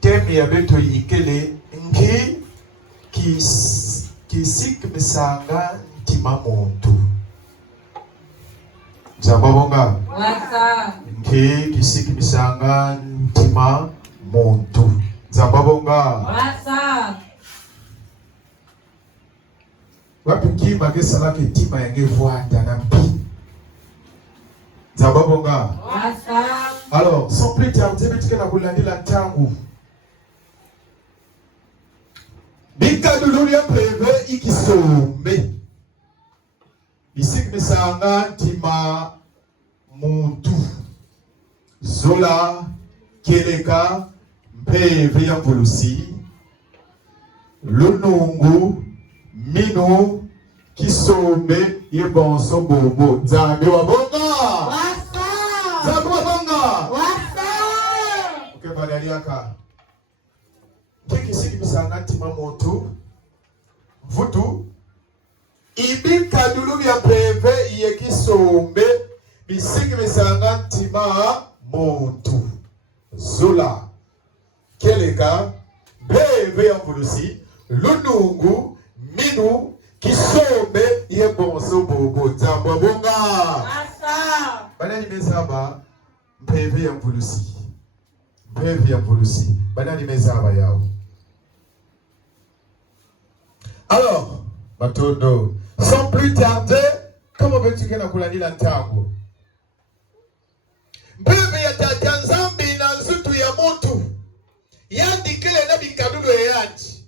Temi ya beto yikele nki kisik misanga ntima muntu. Zababonga. Nki kisik misanga ntima muntu. Zababonga. Wapi kima kesa lake tima yange vuanda na mpi. Zababonga. Alors, sans plus tarder, bitika na kulandila tangu. Bika dululia preve ikisombe. Isik misanga ntima muntu. Zola keleka mpeve ya volusi. Lunungu mino kisombe yebonso bobo. Zambi wabonga. Zambi wabonga. Okay, badaliaka. Kiki siki bisanga ntima muntu. Vutu. Ibi kadulu ya preve iye kisombe. Bisiki bisanga ntima muntu. Zola keleka breve ya volusi. Lunungu minu kisombe ye bonso bobo. Zambo bonga. Banani mezaba breve ya volusi. Breve ya volusi. Banani mezaba yao. Alors, Matondo, sans plus tarder, comment veux-tu que na kulandila ntango? Breve ya tatanzambi na nzutu ya muntu. Yandi kele na bikadulu ya yanji.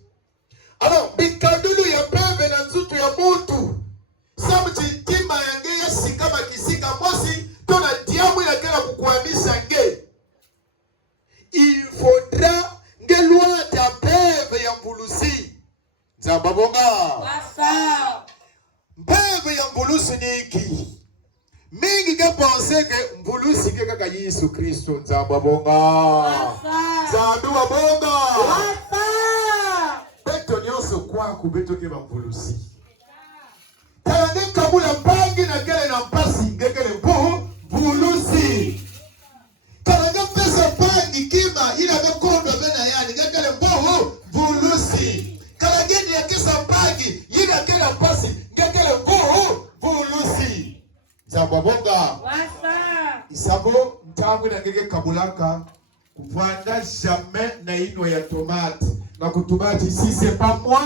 Alors, bikadulu ya breve na nzutu ya muntu. Samuchi tima yange ya sikama kisika mosi. Tona diamu ya kela kukuamisha nge. Il faudra nge loi ta breve ya mbulusi. Zababonga. Breve ya mbulusi ni iki. Mingi ke pense ke mbulusi ke kaka Yesu Kristo. Zababonga. Zababonga. Beto nyonso kwaku beto ke mbulusi. Tane kabula mpangi na kele na mpasi ngekele mbulusi. Tane pesa mpangi kima ila mekondo bena yani ngekele mbulusi. Kalageni ya kisa mpangi ila kele mpasi ngekele mbulusi. Zababonga. Isabo mtangu na ngeke kabulaka kuvanda jamais na ino ya tomate. Na kutumati si c'est pas moi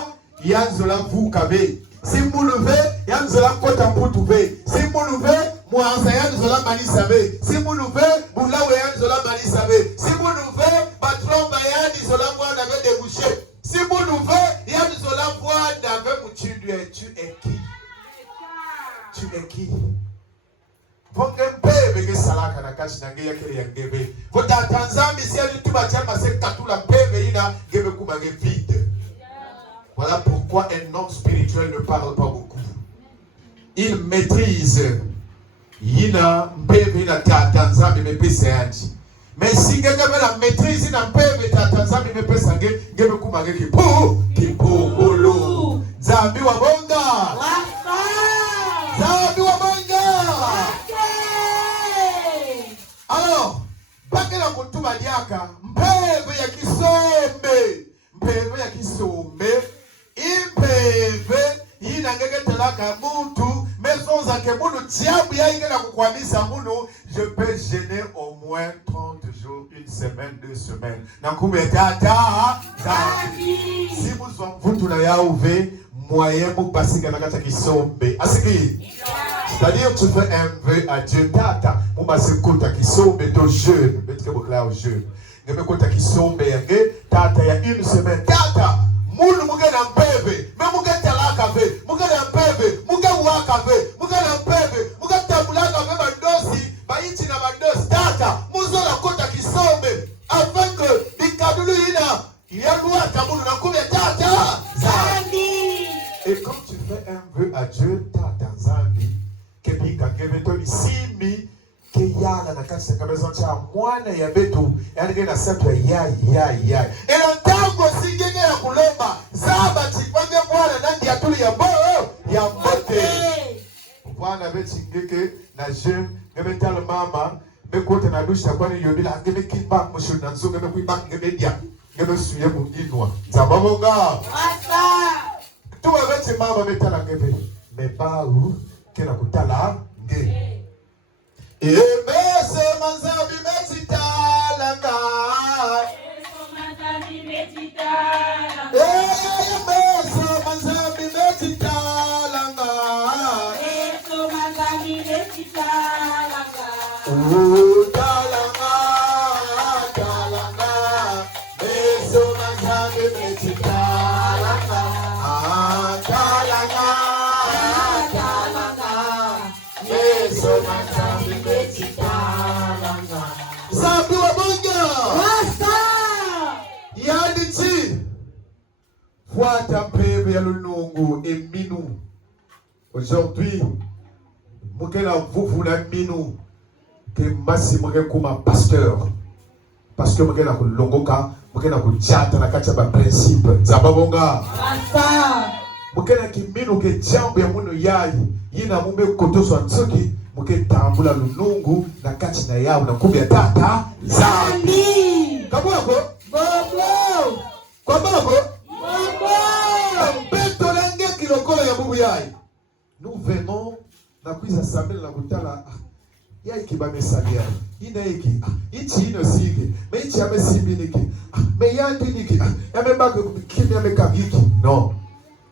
yanzola vukabe. Si mouluve yanzola kota mputube. Si mouluve mwanza yanzola manisabe. Si mouluve moulawe yanzola manisabe. Si mouluve batromba yanzola mwana ve debouché. Si mouluve yanzola mwana ve mchindwe. Tu es qui? Tu es qui? Vongempe vege salaka na kashi na nge yakele ya ngebe. Vota Tanzambi si alituba chama se katula peve ina ngebe kumage vide. Voilà pourquoi un homme spirituel ne parle pas beaucoup. Il maîtrise yina mpeve ina Tanzambi mepese yanji. Mais si ngebe la maîtrise ina mpeve Tanzambi mepese ngebe kumage kipungulu. Zambi wa bonga. Zambi wa bonga. Alors, bakela kutuma diaka mpeve ya kisombe. Mpeve ya kisombe. Impeve yina ngeke telaka muntu. Maison za kemunu diabu ya ingena kukwamisa munu. Je peux gêner au moins 30 jours, une semaine, 2 semaines. Nakume tata. Si vous en vous na ya ouve moyen pour passer kanakata kisombe. Asiki. C'est-à-dire tu fais un vœu à Dieu. Tata, mon basi kota kisombe to jeûne. Mettez vos clés au jeûne. Ne me kota kisombe yange. Tata ya une semaine. Tata, moulu muge na mpeve. Me muge talaka ve. Muge na mpeve. Muge waka ve. Muge na mpeve. Muge tabulaka ve bandosi. Baiti na bandosi. Tata, muzola kota kisombe. Afin que bikadulu ina. Yalua tabulu na kube tata. Zambi. Et quand tu fais un vœu à Dieu, tata zambi. Kebika kebeto isimbi ke yala na kasi kabeza cha mwana ya betu yani na sato ya ela tango singenge ya kulomba zaba chipange bwana nandi atuli ya mbote bwana beti ngeke na je ngebetal mama Mekote na dusha kwa ni yobila ngebe kiba mushu na nzo ngebe kuiba ngebe dia ngebe suye mu inwa zababonga wasa tuwa vete mama metala ngebe mebaru kena kutala nge ebese manzabi metitala nga ebese manzabi metitala ebese manzabi metitala nga ebese manzabi metitala nga talanga talanga beso manzabi metitala nga talanga talanga beso manzabi metitala nga zabi wabonga wasa yadichi fuata mpeve ya lunungu eminu aujourd'hui mukela vuvu la minu que masi mwe kuma pasteur parce que mwe na kulongoka mwe na kujata na kacha ba principe zababonga asa mwe na kimino ke jambo ya muno yayi yina mumbe kotoso nsoki mwe tambula lunungu na kachi na yao na kumbe tata zambi kaboko bobo kwa boko bobo beto lange kilokolo ya bubu yayi nous venons na kuiza samela na kutala ya ikiba mesalia ina iki ichi ino sige me ichi ame simbi niki me yandi niki ya me baka kimi ame kagiki non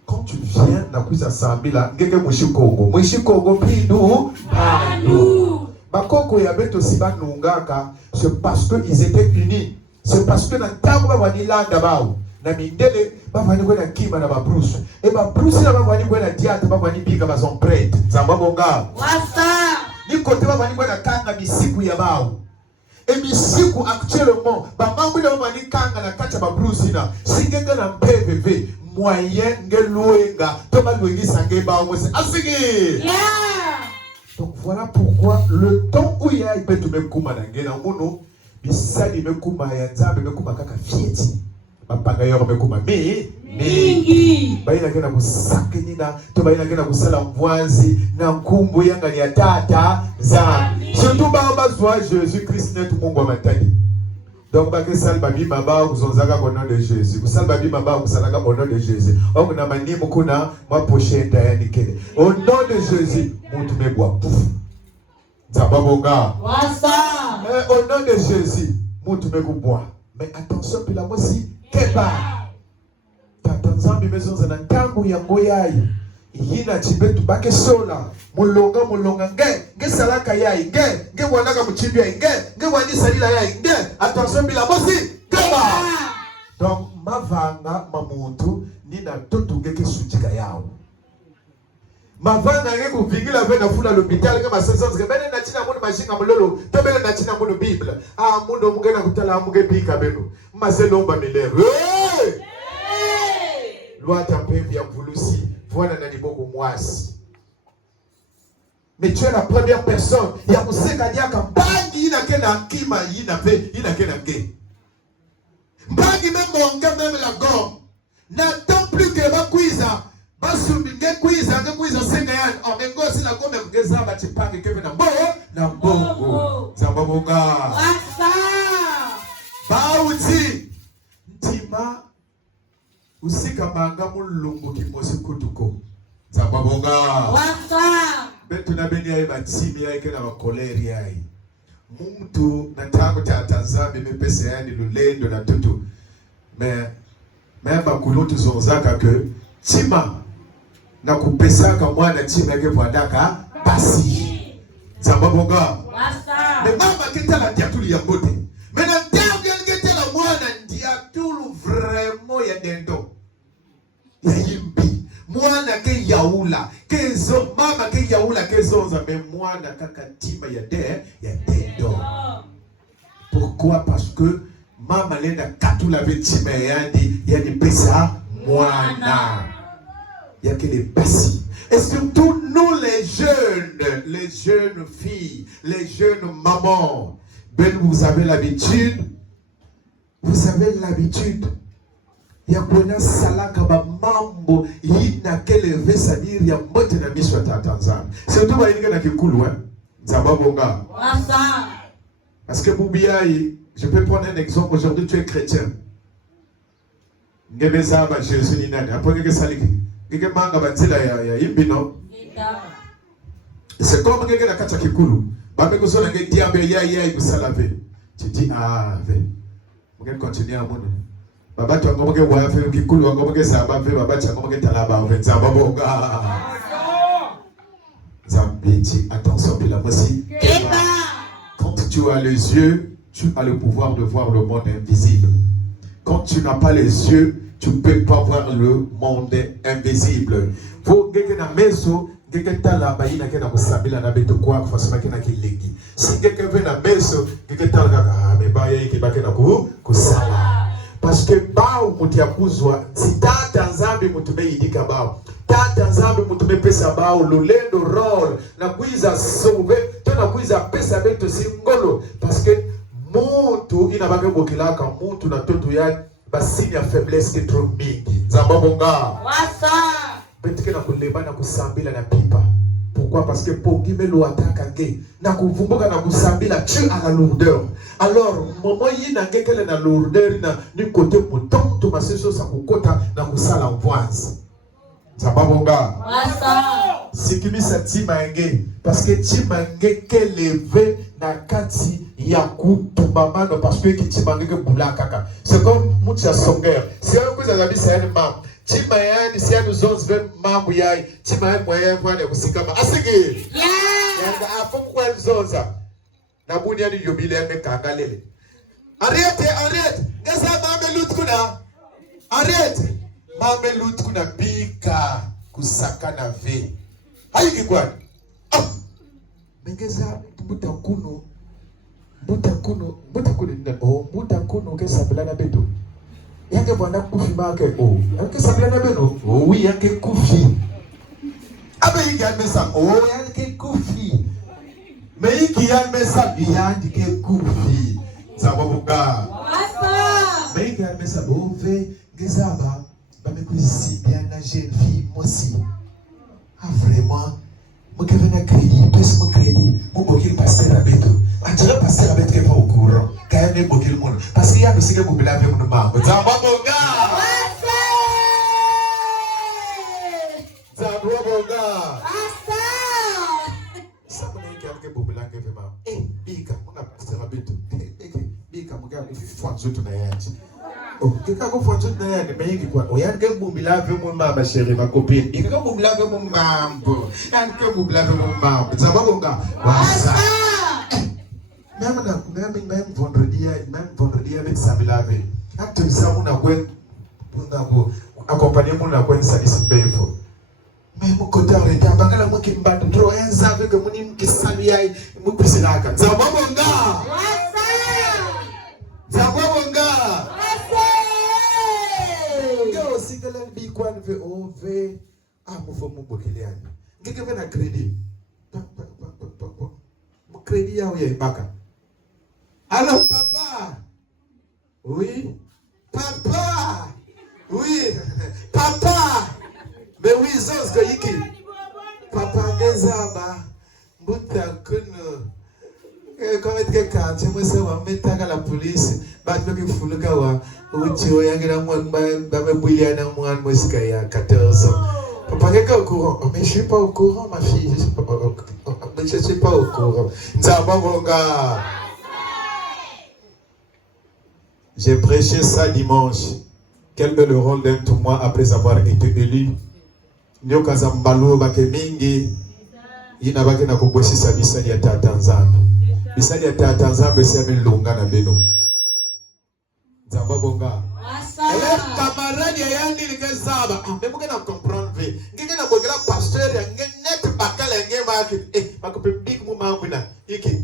quand tu viens na kuisa sambila ngeke mwishikongo pindu pandu bakoko ya beto siba nungaka c'est parce que ils étaient unis c'est parce que na tango ba wanilanda bao na mindele ba vani kwena kima na ba Bruce e ba Bruce na ba vani kwena diate ba vani bika ba son prêtre zamba bonga wasa ni kote ba vani kwena kanga misiku ya bao e misiku actuellement ba mambo na vani kanga na kacha ba Bruce na singenga na PVV moyen ngeluenga to ba luengisa nge bao mwese asigi yeah. Donc voilà pourquoi le temps où il y a ipetu mekuma na ngena ngono bisali mekuma ya nzambe mekuma kaka fieti bapanga yoro mekuma mingi baina kena kusakini na to baina kena kusala mwanzi na nkumbu yanga ya tata zambi surtout ba zwa Jésus Christ net Mungu amatani. Donc ba ke salba bi maba kuzonzaka kwa nom de Jésus kusalba bi maba kusalaka kwa nom de Jésus on na manimu kuna mapochenda yani kene au nom de Jésus mutu mebwa puf zababonga wasa au nom de Jésus mutu mekubwa. Mais attention pila mosi keba tatanzambi mezonza na ntango ya ngoyayi yina chibetu bake sola mulonga nge salaka yayi nge wanaka muchimbi yayi nge wani salila yayi nge attention pila mosi keba. Donc mavanga mamuntu nina toto ngeke sujika yao mavanga ngeke kuvingila vena fula l'hôpital kama sasa bene na china mundu mashinga mulolo to bene na china mundu Bible mundu mugena kutala muge bika beno mazelomba milere loi tampevi ya vulusi voilà na liboko mwasi. Mais tu es la première personne ya kuseka diaka mbangi ina kena kima ina kena nge mbangi même la gomme n'attend plus que ba kuiza basumbi nge kuiza senga yani amengosi na gome kugeza ba chipange keve na mbongo zambabonga wasa bauti ntima usika manga mulungu kimosi kutuko zambabonga wasa betu na beni ya batimi ya ikena wakoleri ya mtu na tango tatazambi mepesa yani lulendo na tutu memba kulutu zonzaka ke tima na kupesaka mwana tima yake vwadaka basi zambabonga wasa me mama ketala diatuli ya ngote mena tango ketala mwana diatulu vraiment ya dendo ya yimbi mwana ke yaula kezo mama ke yaula kezonza me mwana kaka tima ya dendo. Pourquoi? Parce que mama lenda katula vetima yani pesa mwana yake les basi. Et surtout nous les jeunes filles, les jeunes mamans, ben vous avez l'habitude ya kuona salaka ba mambo yina keleve sadiri ya mbote na miswa ta Tanzania. Surtout ba yinga na kikulu zababonga wasa Parce que Boubiaï, je peux prendre un exemple. Aujourd'hui, tu es chrétien. Jésus ni nani. Après que ça manga banzila ya imbino. C'est comme que na kata kikulu. Ba me kozona nge diambe ya ikusalave. Tu dis ah, on va continuer à mon. Baba tu ngoma ke wa fe kikulu ngoma ke saba fe baba cha ngoma ke talaba fe nzamba bonga. Zambiti, attention bila voici. Quand tu as les yeux, tu as le pouvoir de voir le monde invisible. Quand tu n'as pas les yeux, tu ne peux pas voir le monde invisible. Faut que na meso, que tala bayina ke na kusabila na beto kwa fasima ke na kilegi. Si que veut na meso, que tala ka me baya ke ba ke na kusala. Parce que bao mutiakuzwa, si tata nzambi mutume yidika bao. Tata nzambi mutume pesa bao, lulendo rol, na kuiza sauve, tena kuiza pesa beto singolo. Parce que muntu inabage bokilaka, muntu na toto yake, basini ya faiblesse ki trop mingi. Zambabonga. Wasa. Betike na kuleba na kusambila na pipa. Pourquoi? Parce que pour qui me l'ouataka gay, na kuvumbuka na kusambila tu à la lourdeur. Alors, moment yi na ngekele na lourdeur na ni côté mouton to maseso sa kukota na kusala voise. Zababonga. Wasa. Sikimi sa timange parce que timange ke levé na kati ya kutumbamano parce que timange ke bulakaka. C'est comme mucha songer. Si on kuza zabi sa yani mam. Timayani si anu zonzi ve mambu yai. Timayani mwaye mwane kusikama. Asigi. Yeah. Yanga afomu kwa zonza. Nabuni yani yobile ya mekangalele. Arrête. Ngeza mame lut kuna. Arrête. Mame lut kuna bika kusakana ve. Haiki kwani. Mengeza mutakuno kesa bilana beto. Yake bwana kufi make yake sabila na beno oui yake kufi abe yake almesa yake kufi me yake almesa yake kufi sababuka wasa me yake almesa bove ngezaba ba me kuisi bien na jeune fille moi aussi vraiment moi que venir crédit plus mon crédit mon bokil pasteur abeto atira pasteur abeto que pas au courant quand même bokil monde parce qu'il y a aussi que vous l'avez mon maman Zababonga Zababonga Asa ça me dit que vous l'avez vraiment bika mon pasteur abeto bika mon gars il faut tout na yati oh kika ko faut tout na yati mais il quoi oyange vous l'avez mon maman chérie ma copine il que vous l'avez mon maman and que vous l'avez mon maman Zababonga Asa même vendredi avec Samila ve acte ça mon akwen pour accompagner mon akwen service befo mais mon côté arrêté bangala mo ki mbatu trop enza avec mon im ki salia mo pisinaka Zababonga yo sigala bi kwan ve ove mo fo mo bokeliani ngeke ve na crédit mo crédit ya oye baka. Alors, papa, oui, papa, mais oui, zos que yiki, papa ngezaba, mbuta kuno, comme être quand tu me sais wa metaka la police, batwe ki fuluka wa, uchi wa yangira mwan ba me bouiller na mwan musika ya 14 ans. Papa n'est pas au courant, mais je suis pas au courant ma fille, je suis pas au courant. Zababonga. J'ai prêché ça dimanche. Quel est le rôle d'un tout mois après avoir été élu? Ndio kazambalo bakemingi ina bake na kubosisa bisali ya Tanzania. Bisali ya Tanzania sema lunga na beno. Zababonga. Elef camarade yandi likazaba. Mbemuke na comprendre. Ngeke na bogela pasteur ya ngenet bakala ngema bakope big mu mambo na iki.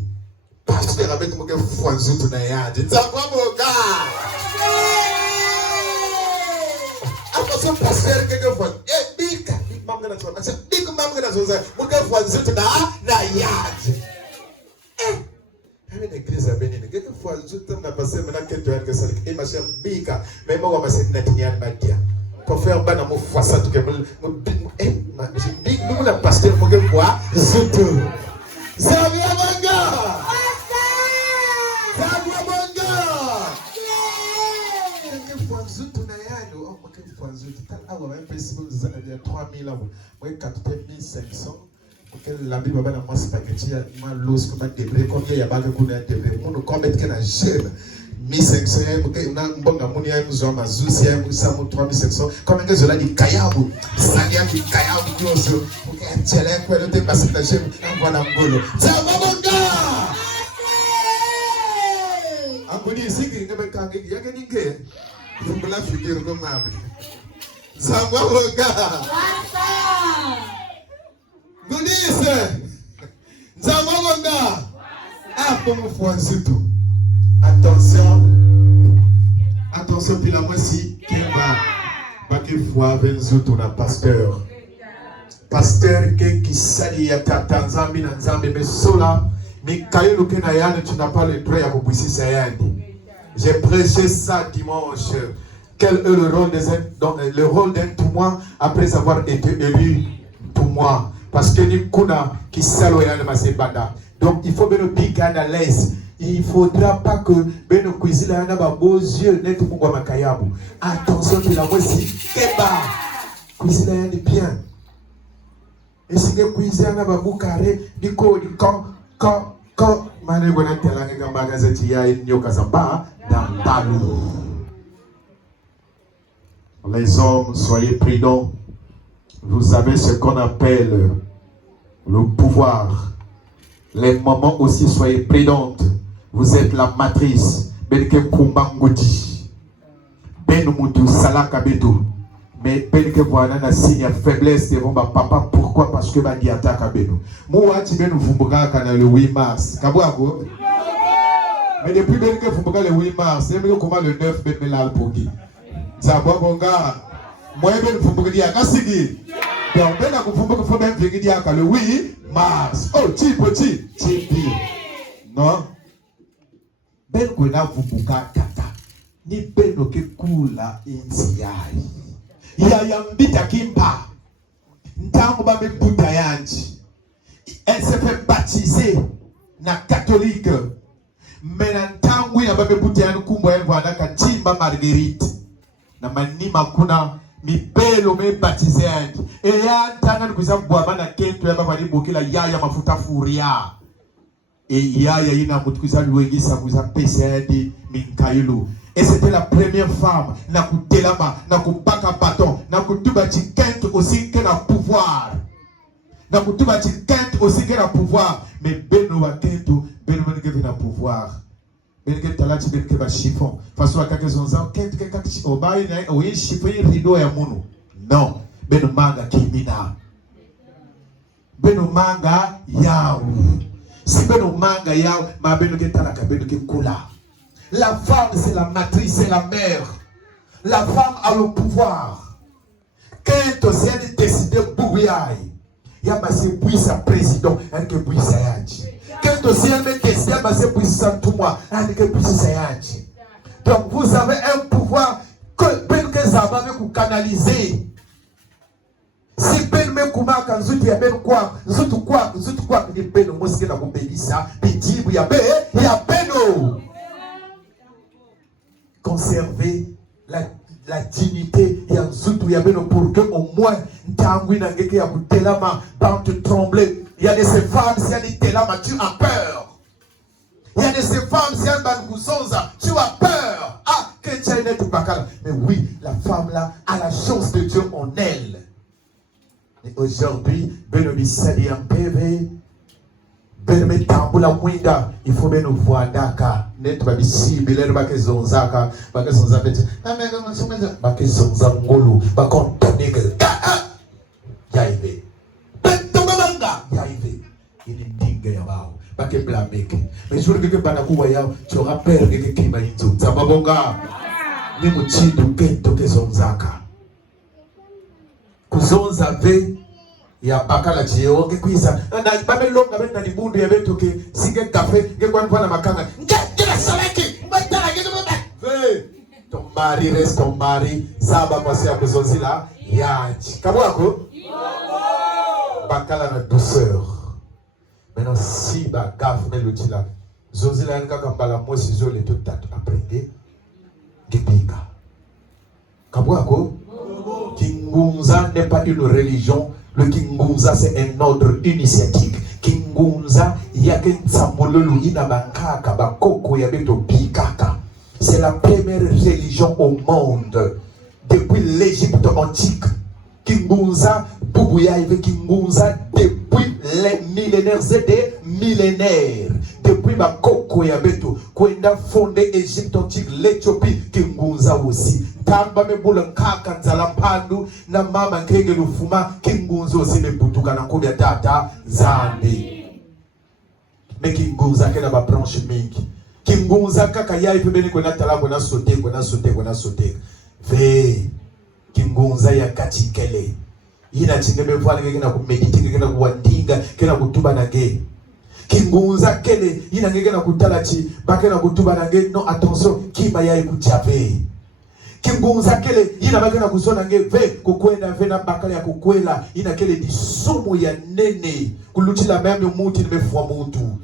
Pasteur avec mon Fwanzutu na yandi. Zababonga. Akoso pasteur keke fwa. Big mambo na chona. Big mambo na zoza. Mon Fwanzutu na yandi. Une église à Bénin. Quelquefois, je t'aime à passer maintenant que tu as que ça. Et ma chère Bika, mais moi, on va passer Natinian Madia. Pour faire ban à mon foi, ça, tu peux me. J'ai dit, nous, la pasteur, pour que moi, surtout. Ça vient, mon gars! que Fouanzoutou n'a rien, oh, que Fouanzoutou, t'as un peu de 3000 ans, moi 4500. La Bible va dans spaghetti, moi l'os comme débris, combien il y a pas de coup d'un débris, on nous commet qu'un gemme. 1500, on a un bon amour, on a un zouzi, on a 3500, comme un gars dit Kayabou, Salia qui Kayabou, qui ose, ok, tiens, quoi, le dépassé de la gemme, on va l'angolo. C'est un bon gars! Angoli, c'est qu'il y a un gars, il y a un gars, vous me la figure comme ça. C'est un bon gars! Goudis, Nzamonga, ah, comme Fouanzoutou. Attention, puis la moitié, qui va que Fouanzoutou, la pasteur. Pasteur, qui s'allie à Tanzambi, Nzambi, mais sola, mais Kayo Lukenayane, tu n'as pas le droit à vous Sayani. J'ai prêché ça dimanche. Quel est le rôle d'un témoin après avoir été élu pour moi? Parce que nous kuna qui saloya ma sebanda. Donc il faut bien nous piquer à l'aise. Il ne faudra pas que ben nous cuisine là na ba beaux yeux net pour moi makayabu. Attention que la voici keba. Cuisine là bien. Et si que cuisine na ba boucaré diko di quand mané gona telanga ngamba gazeti ya nyoka zamba dans balou. Les hommes, soyez prudents. Vous avez ce qu'on appelle le pouvoir. Les mamans aussi, soyez prudentes. Vous êtes la matrice. Benke Kumbangoti. Benumutu Salaka Beto. Mais Benke Voana na signe faiblesse devant ma papa. Pourquoi? Parce que Badi attaque à Beno. Moi, tu ben Vumbuga le 8 mars. Kabouago. Mais depuis Benke Vumbuga le 8 mars, c'est mieux comment le 9 Ben Melal Pogi. Zabonga. Moi, Ben Vumbuga Kasigi. Donc, ben faut bien dire que le 8 mars. Oh, petit. Non? Ben Gona Vumbuka Tata. Ni Ben Oke Kula Insiai. Yambita Kimpa. Ntango Babe Boutayanji. Elle se fait baptiser na catholique. Mais Ntango Babe Boutayanji Kumbo elle voit na Timba Marguerite. Na manima kuna mi belo me baptisé et ya tana kuza bwaba na kento ya baba ni bokila yaya mafuta furia et yaya ina mutukuza luegisa kuza pesedi minkayulu. Et c'était la première femme na kutelama na kubaka bâton na kutuba chikento aussi que na pouvoir na kutuba chikento aussi que na pouvoir. Mais beno wa kento beno que na pouvoir. Belke talati belke ba chiffon. Façon à quelques zonzan, quelques obaï na oye chiffon rideau ya munu. Non, beno manga kimina. Beno manga yao. Si beno manga yao, ma beno ke talaka beno ke kula. La femme c'est la matrice, c'est la mère. La femme a le pouvoir. Quand on s'est décidé bouillai, ya ba se puisa président, elle que puisa yaji. Quand aussi elle met décidé à passer puissant tout moi, elle que puissant yaji. Donc vous avez un pouvoir que Zaba veut vous canaliser. Si ben me kuma kan zuti ya ben kwa, zutu kwa, ni ben mosque na kubelisa, bidibu ya beno. Conserver la dignité ya zutu ya beno pour que au moins ntangui na ngeke ya kutelama dans te trembler. Il y a de ces femmes, si elles étaient là, tu as peur. Il y a de ces femmes, si elles tu as peur. Ah, que tu as une bakala. Mais oui, la femme là a la chance de Dieu en elle. Et aujourd'hui, Benobi Sadi en PV, Benobi Tambula Mwinda, il faut bien nous voir Daka. Net Babisi, Bilel Bakezonzaka, Bakezonzaka, Bakezonzangolo, Bakontonigel. Yaïbe. Il est digne yao, pas que blâmer. Mais je veux que Banakou yao, tu auras peur que Kima Inzo. Zababonga, ni muchi duke toke zonzaka. Kuzonzave ya bakala chio ke kuisa. Na babe longa benda ni bundu ya beto ke sige café ke kwa mfana makanga. Ngela saleki, mbata ngela. Ton mari reste ton mari, saba passer à kuzonzila yaji. Kabwako? Bakala na douceur. Maintenant, si ba gaffe mais le tila, zozila nka kambala moi si zo le tout apprendre, gibika. Kabwako? Kingunza n'est pas une religion. Le Kingunza, c'est un ordre initiatique. Kingunza, c'est la première religion au monde depuis l'Égypte antique. Kingunza, Boubouya et Kingunza depuis les millénaires et des millénaires. Depuis ma Koko Yabeto, quand on a fondé l'Égypte antique, l'Éthiopie, Kingunza aussi. Tamba me bulanka kanzala pandu na mama nkenge lufuma Kingunza aussi me butuka na kubya tata zambi. Mais Kingunza kena ba branche mingi. Kingunza kaka yai pembeni kwa natala kwa sauté. Ve Kingunza ya katikele. Ina chingeme vwala kena kumediti kena kuwandinga kena kutuba na ge. Kingunza kele ina kena kutala chi bakena kutuba na ge. Non attention kima yai kujave. Kingunza kele ina bakena kusona nge ve kukwenda vena bakala ya kukwela ina kele di sumu ya nene kuluchila meme muti nimefua mutu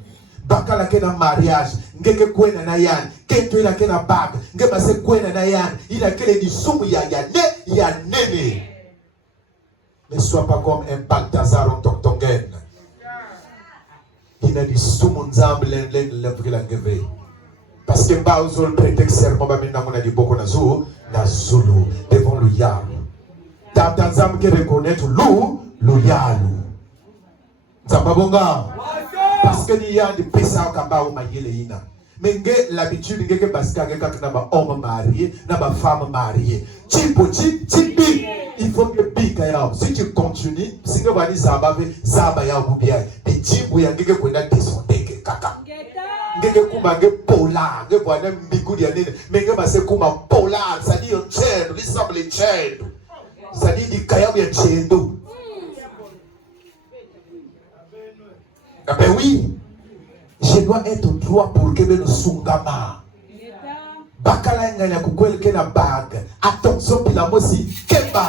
bakala kena mariage ngeke kwena na yan kento ina kena bag nge base kwena na yan ina kele di sumu ya nene. Ne sois pas comme un Balthazar en Toktongen. Ina di sumu nzambe len la ngeve. Parce que ba uzol prétexte serment ba minna mona di boko na Zulu devant le Yalu. Tata nzambe ke reconnaître le Yalu. Nzambabonga. Parce que ni ya di pesa kamba o mayele ina. Mais l'habitude que baska que na ba homme marié, na ba femme mariée. Chipi, il faut que bika ya. Si tu continues, si que bani zaba ya bubia. Di chibu ya ngeke kwenda tesondeke kaka. Ngeke kuma nge pola, nge bwana mbiku ya nene. Mais nge base kuma pola, ça dit un chendo, il semble chendo. Ça dit di kayabu ya chendo. Ah ben oui. Je dois être droit pour que nous sungama. Bakala ngana kukwel kena bag. Attention pila mosi keba.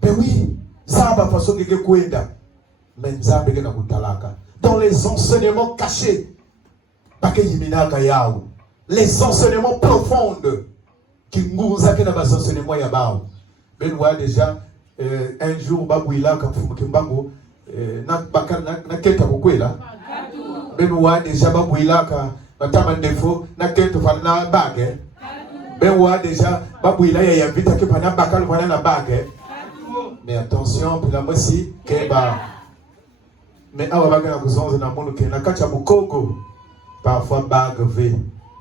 Ben oui, zaba façon que kwenda. Men zaba ngana kutalaka. Dans les enseignements cachés. Bake yiminaka yao. Les enseignements profonds. Kinguza kena bas enseignements ya bao. Ben wa déjà un jour babouila quand fumukimbango na keta kukwela. Benwa déjà babouilaka batama ndefo na kento fana na bage. Benwa déjà babouila ya vita ke fana bakal fana na bage. Mais attention pour la mosi keba. Mais awa baga na kuzonza na mundu ke na kacha mukongo. Parfois bague v,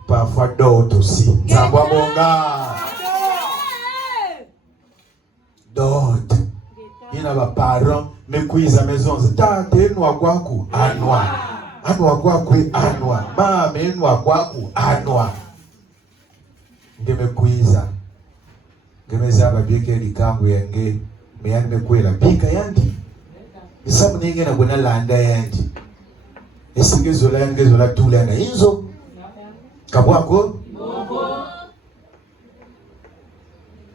parfois d'autres aussi. Zambwa bonga. D'autres. Il n'a pas parents mais kuiza maison. Tate noa kwaku anwa. Anwa kwakwe anwa. Mama enwa kwaku anwa. Ngeme kuiza. Ngeme zaba bieke likangu yange. Meyani mekwela. Bika yangi. Isamu ninge na kuna landa yangi. Esinge zola yange zola tula na inzo. Kabwako?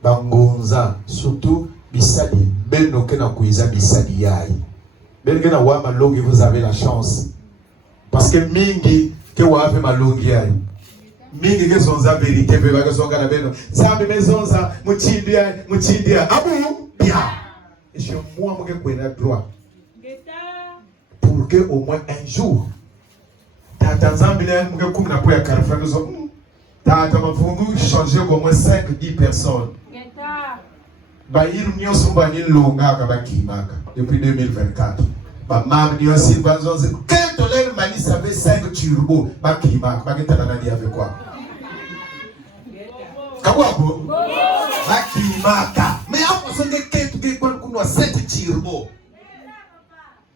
Bangonza. Surtout bisadi. Beno kena kuiza bisadi yai. Beno kena wama longi vous avez la chance. Parce que mingi ke wape malungi yai. Mingi ke zonza vérité pe baka zonga na beno. Zambi mezonza muchidia abu bia. Et je moi mo ke kwena droit. Pour que au moins un jour tata zambi na mo ke kumna po ya karfa zo. Tata mafungu changer au moins 5-10 personnes. Baïr nyonso bani longa ka bakimaka depuis 2024. Ba mam nyonso banzonze quand on les mani savait 5 turbo bakimaka bakitana na dia avec quoi. Kabwako bakimaka mais hapo songe ketu ke kwa kunwa 7 turbo.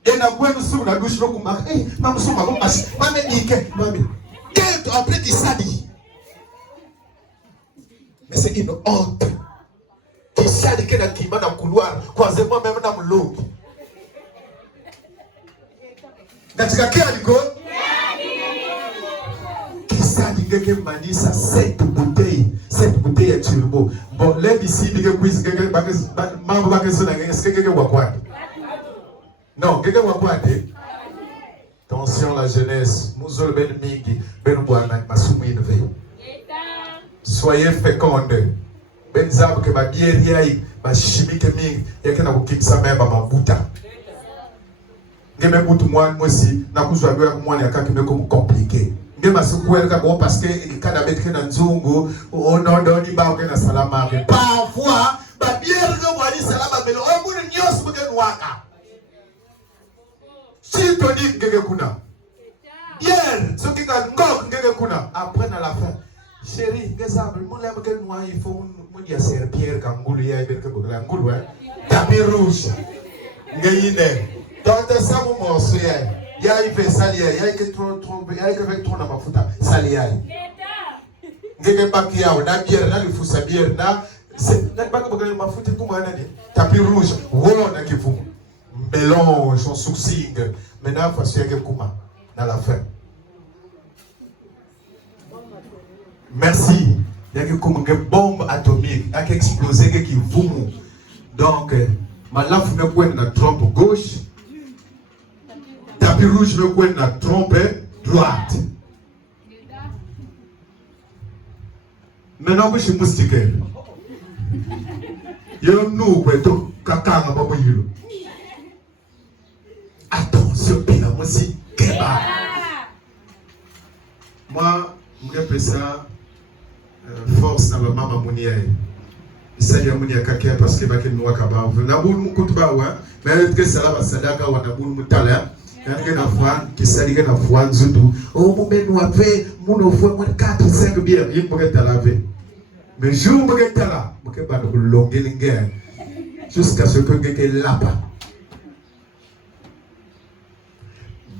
Ena kwenu suru na gushi rokumaka mamu suma gomashi mame ike mame ketu après qui sadi. Mais c'est une honte. Kisadi kena kima na couloir croisement même na mulungu. Katika kia liko? Kisadi ngeke manisa 7 bouteilles ya turbo. Bon, les ici ngeke quiz ngeke mambo bakeso na ngeke wakwate. Non, ngeke wakwate. Attention la jeunesse, muzol ben mingi, ben bwana masumu inve. Soyez fécondes. benzabu ke babieri yai ba chimique mingi yake na kukimisa meba mabuta ngeme butu mwana mwesi na kuzwa bwa mwana yakaki meko compliqué ngema sikuweka bo parce que ikada betke na nzungu onondo ni ba na salama ke parfois babieri ngo mwali salama belo o munu nyos bugen waka si toni ngeke kuna hier ce qui a ngok ngeke kuna après à la fin chérie ngezabel mon lève que moi il faut mon dia ser pierre kangulu ya berke bogla ngulu tapis rouge ngeyine donc ça mon morceau ya il fait salia ya que trop ya que avec trop na mafuta salia ngeke bakia na bière na lifusa bière na c'est na baka bogla mafuta kuma nani tapis rouge wona kifumu mélange son sourcing maintenant faut se que kuma à la fin. Merci. Il y a comme une bombe atomique qui a explosé, qui voum. Donc, ma lave me cogne la trompe gauche. Tapis rouge me cogne la trompe droite. Maintenant, je suis moustique. Il y a un nous, tout caca, ma maman. Attention, bien, moi aussi. Moi, je fais ça force à ma maman Mounia. Ça y est, Mounia Kakia parce que je suis noir Kaba. Je n'ai pas de couteau, mais je suis là, Sadaka, ou Naboul Moutala. Je suis là, qui s'est dit, Zoutou. Oh, mon menu a fait, mon offre, mon 4 ou 5 bières, il pourrait te laver. Mais je ne pourrais pas là, je ne pourrais pas longuer jusqu'à ce que je sois là-bas.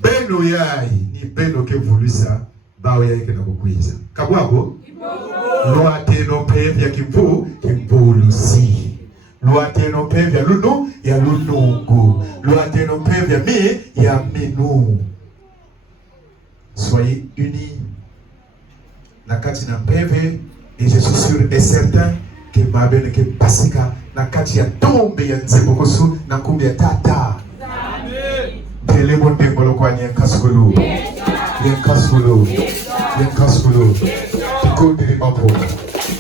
Beno yai ni beno ke voulu ça ba yai ke na kuiza kabwako loate no pevya kimvulu si loate no pevya lunu ya lunungu loate no pevya mi ya minu. Soyez unis na kati na peve et je suis sûr et certain que ma belle ke pasika na kati ya tombe ya nzebokosu na kumbi ya tata. Les mots de Bolokwa, il y a un cascolo. Il y a un cascolo. Il y a un cascolo. Il y a un cascolo.